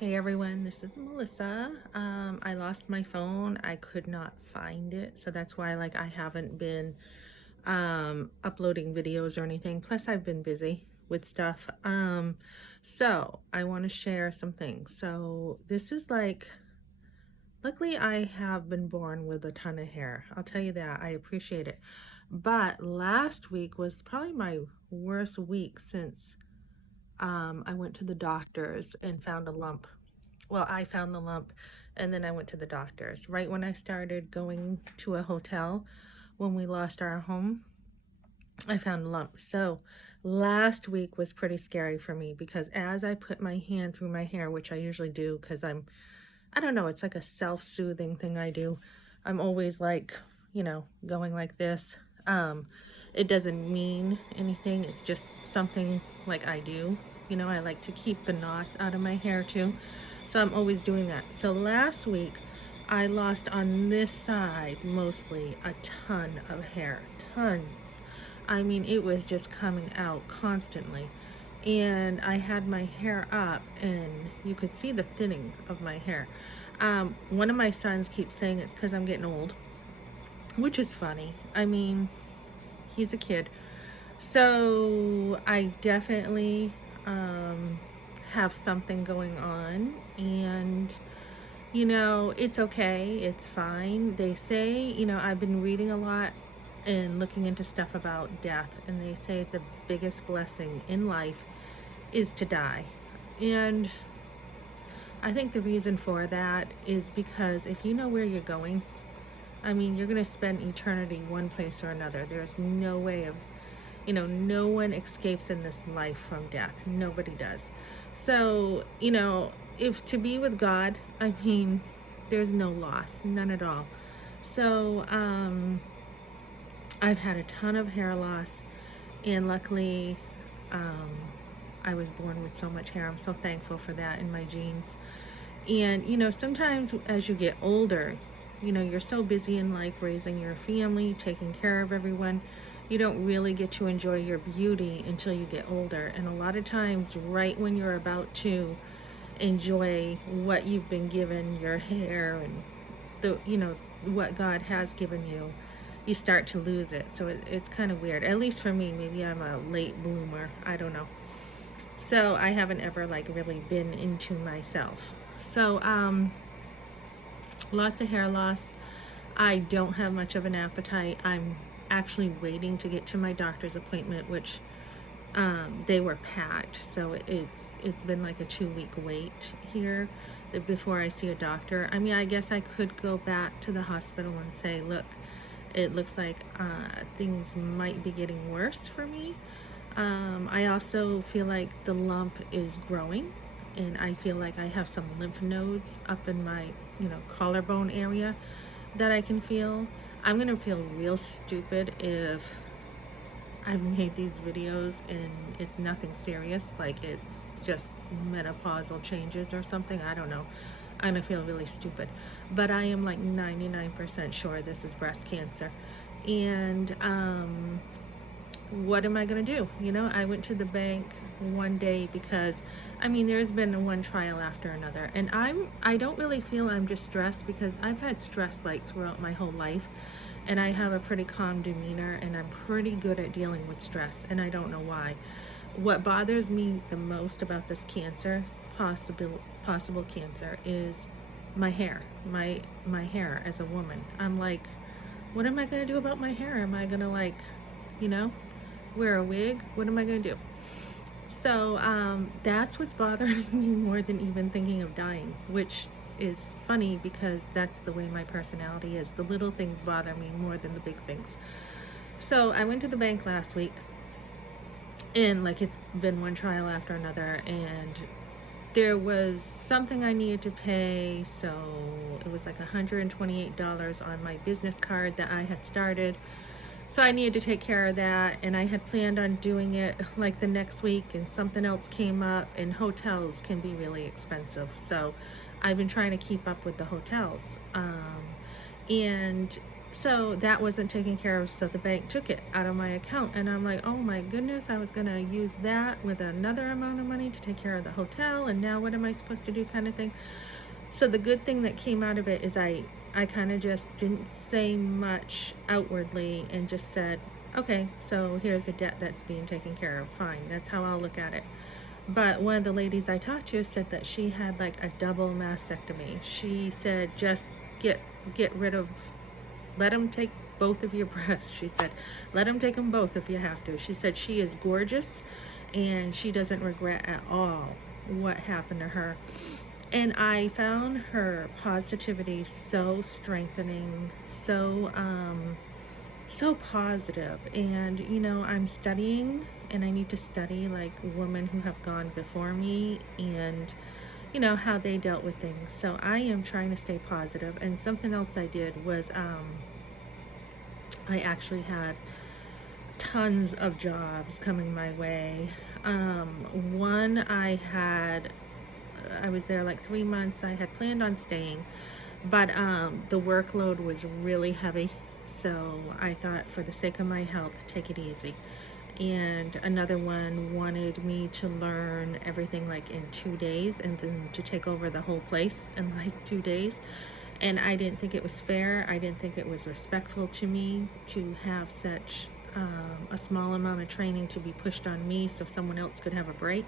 Hey everyone, this is Melissa. I lost my phone. I could not find it, so that's why I haven't been uploading videos or anything. Plus I've been busy with stuff. So I want to share some things. So this is luckily I have been born with a ton of hair. I'll tell you that. I appreciate it. But last week was probably my worst week since I went to the doctors and found a lump. Well, I found the lump and then I went to the doctors. Right when I started going to a hotel when we lost our home, I found a lump. So last week was pretty scary for me because as I put my hand through my hair, which I usually do because I don't know, it's like a self-soothing thing I do. I'm always going like this. It doesn't mean anything. It's just something like I do. I like to keep the knots out of my hair too. So I'm always doing that. So last week, I lost on this side mostly a ton of hair. Tons. I mean, it was just coming out constantly. And I had my hair up and you could see the thinning of my hair. One of my sons keeps saying it's because I'm getting old, which is funny. I mean, he's a kid. So I definitely have something going on, and it's okay, it's fine. They say, I've been reading a lot and looking into stuff about death, and they say the biggest blessing in life is to die. And I think the reason for that is because if you know where you're going, I mean, you're going to spend eternity one place or another. There's no way of, no one escapes in this life from death. Nobody does. So, if to be with God, I mean, there's no loss, none at all. So, I've had a ton of hair loss, and luckily, I was born with so much hair. I'm so thankful for that in my genes. And, sometimes as you get older, you're so busy in life raising your family, taking care of everyone, you don't really get to enjoy your beauty until you get older. And a lot of times, right when you're about to enjoy what you've been given, your hair and what God has given you, you start to lose it. So it's kind of weird. At least for me, maybe I'm a late bloomer. I don't know. So I haven't ever really been into myself. So lots of hair loss. I don't have much of an appetite. I'm actually waiting to get to my doctor's appointment, which they were packed. So it's been like a 2-week wait here before I see a doctor. I mean, I guess I could go back to the hospital and say, look, it looks like things might be getting worse for me. I also feel like the lump is growing, and I feel like I have some lymph nodes up in my, collarbone area that I can feel. I'm gonna feel real stupid if I've made these videos and it's nothing serious, like it's just menopausal changes or something. I don't know. I'm gonna feel really stupid. But I am like 99% sure this is breast cancer. And what am I going to do? I went to the bank one day because, I mean, there's been one trial after another. And I don't really feel I'm just stressed because I've had stress throughout my whole life. And I have a pretty calm demeanor and I'm pretty good at dealing with stress. And I don't know why. What bothers me the most about this cancer, possible cancer, is my hair. My hair as a woman. I'm like, what am I going to do about my hair? Am I going to wear a wig? What am I going to do? So that's what's bothering me more than even thinking of dying, which is funny because that's the way my personality is. The little things bother me more than the big things. So I went to the bank last week, and it's been one trial after another, and there was something I needed to pay. So it was like $128 on my business card that I had started. So I needed to take care of that, and I had planned on doing it the next week, and something else came up, and hotels can be really expensive. So I've been trying to keep up with the hotels. And So that wasn't taken care of, so the bank took it out of my account, and I'm like, oh my goodness, I was gonna use that with another amount of money to take care of the hotel, and now what am I supposed to do, kind of thing. So the good thing that came out of it is I kind of just didn't say much outwardly and just said, okay, so here's a debt that's being taken care of, fine, that's how I'll look at it. But one of the ladies I talked to said that she had like a double mastectomy. She said, just get rid of, let them take both of your breasts. She said, let them take them both if you have to. She said she is gorgeous and she doesn't regret at all what happened to her. And I found her positivity so strengthening, so positive. And I'm studying, and I need to study like women who have gone before me, and how they dealt with things. So I am trying to stay positive. And something else I did was I actually had tons of jobs coming my way. One I was there like 3 months. I had planned on staying, but the workload was really heavy. So I thought, for the sake of my health, take it easy. And another one wanted me to learn everything like in 2 days, and then to take over the whole place in like 2 days. And I didn't think it was fair. I didn't think it was respectful to me to have such a small amount of training to be pushed on me so someone else could have a break.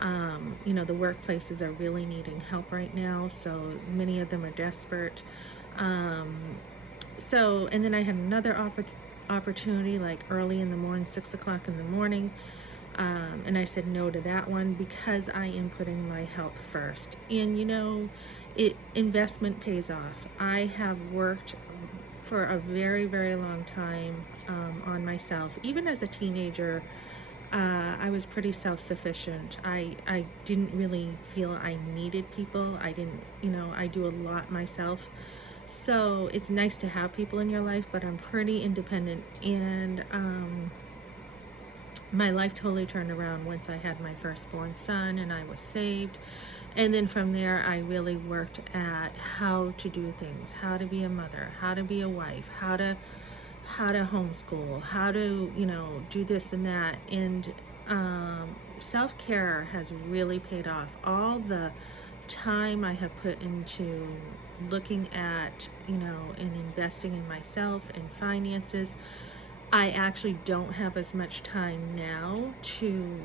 The workplaces are really needing help right now, so many of them are desperate. And then I had another opportunity like early in the morning, 6 o'clock in the morning. And I said no to that one because I am putting my health first. And investment pays off. I have worked for a very, very long time on myself. Even as a teenager, I was pretty self-sufficient. I didn't really feel I needed people. I didn't, I do a lot myself. So it's nice to have people in your life, but I'm pretty independent. And my life totally turned around once I had my firstborn son and I was saved. And then from there, I really worked at how to do things, how to be a mother, how to be a wife, how to homeschool, how to, do this and that. And self-care has really paid off. All the time I have put into looking at, and investing in myself and finances, I actually don't have as much time now to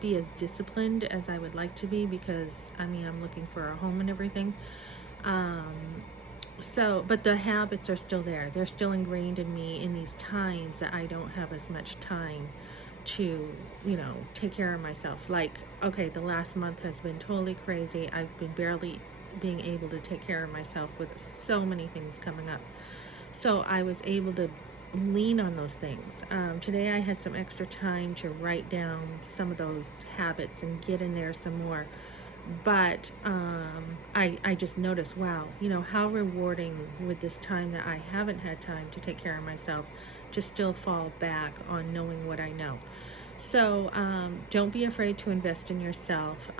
be as disciplined as I would like to be, because I'm looking for a home and everything. But the habits are still there. They're still ingrained in me in these times that I don't have as much time to, take care of myself. Like, okay, the last month has been totally crazy. I've been barely being able to take care of myself with so many things coming up. So I was able to lean on those things. Today I had some extra time to write down some of those habits and get in there some more. But I just noticed, wow, how rewarding with this time that I haven't had time to take care of myself, to still fall back on knowing what I know. So don't be afraid to invest in yourself.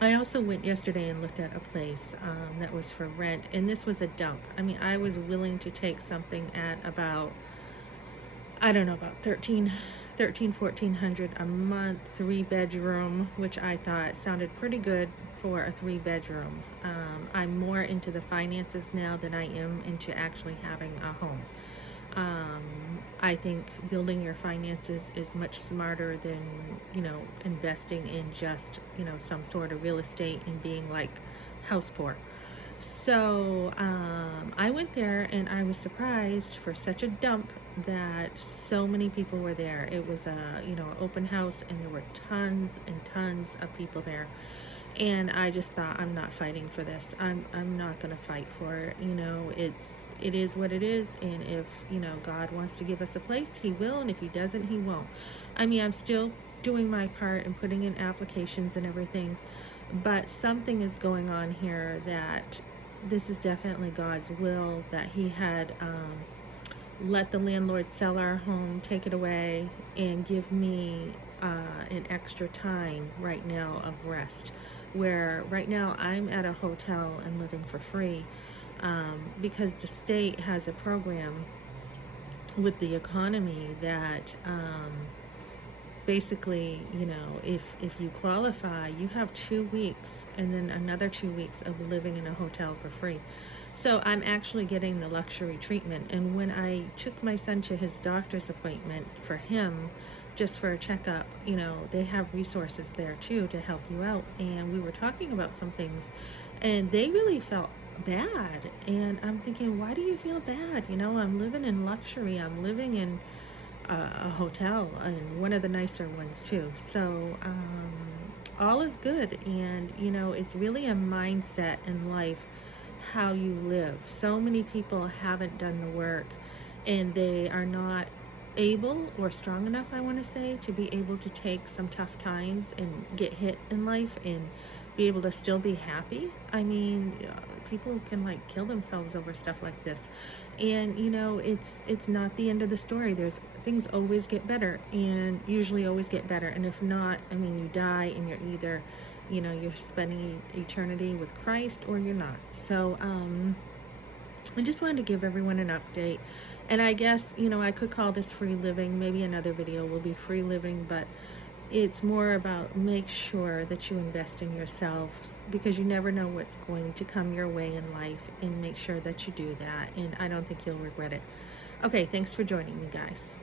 I also went yesterday and looked at a place that was for rent, and this was a dump. I was willing to take something at about, I don't know, about $1,400 a month, 3-bedroom, which I thought sounded pretty good for a 3-bedroom. I'm more into the finances now than I am into actually having a home. I think building your finances is much smarter than, investing in just, some sort of real estate and being like house poor. So I went there and I was surprised for such a dump that so many people were there. It was a, an open house, and there were tons and tons of people there. And I just thought, I'm not fighting for this. I'm not going to fight for it. It is what it is. And if, God wants to give us a place, he will. And if he doesn't, he won't. I'm still doing my part and putting in applications and everything. But something is going on here that this is definitely God's will, that he had let the landlord sell our home, take it away, and give me an extra time right now of rest. Where right now I'm at a hotel and living for free. because the state has a program with the economy that basically, you know, if you qualify, you have 2 weeks and then another 2 weeks of living in a hotel for free. So I'm actually getting the luxury treatment. And when I took my son to his doctor's appointment for him, just for a checkup, you know, they have resources there too to help you out. And we were talking about some things, and they really felt bad. And I'm thinking, why do you feel bad? You know, I'm living in luxury. I'm living in a hotel, and one of the nicer ones too. So all is good. And you know, it's really a mindset in life, how you live. So many people haven't done the work, and they are not able or strong enough, I want to say, to be able to take some tough times and get hit in life and be able to still be happy. I mean, people can like kill themselves over stuff like this, and you know, it's not the end of the story. There's things always get better, and usually always get better. And if not, I mean, you die and you're either, you know, you're spending eternity with Christ or you're not. So I just wanted to give everyone an update. And I guess, you know, I could call this free living. Maybe another video will be free living, but it's more about make sure that you invest in yourself, because you never know what's going to come your way in life, and make sure that you do that. And I don't think you'll regret it. Okay, thanks for joining me, guys.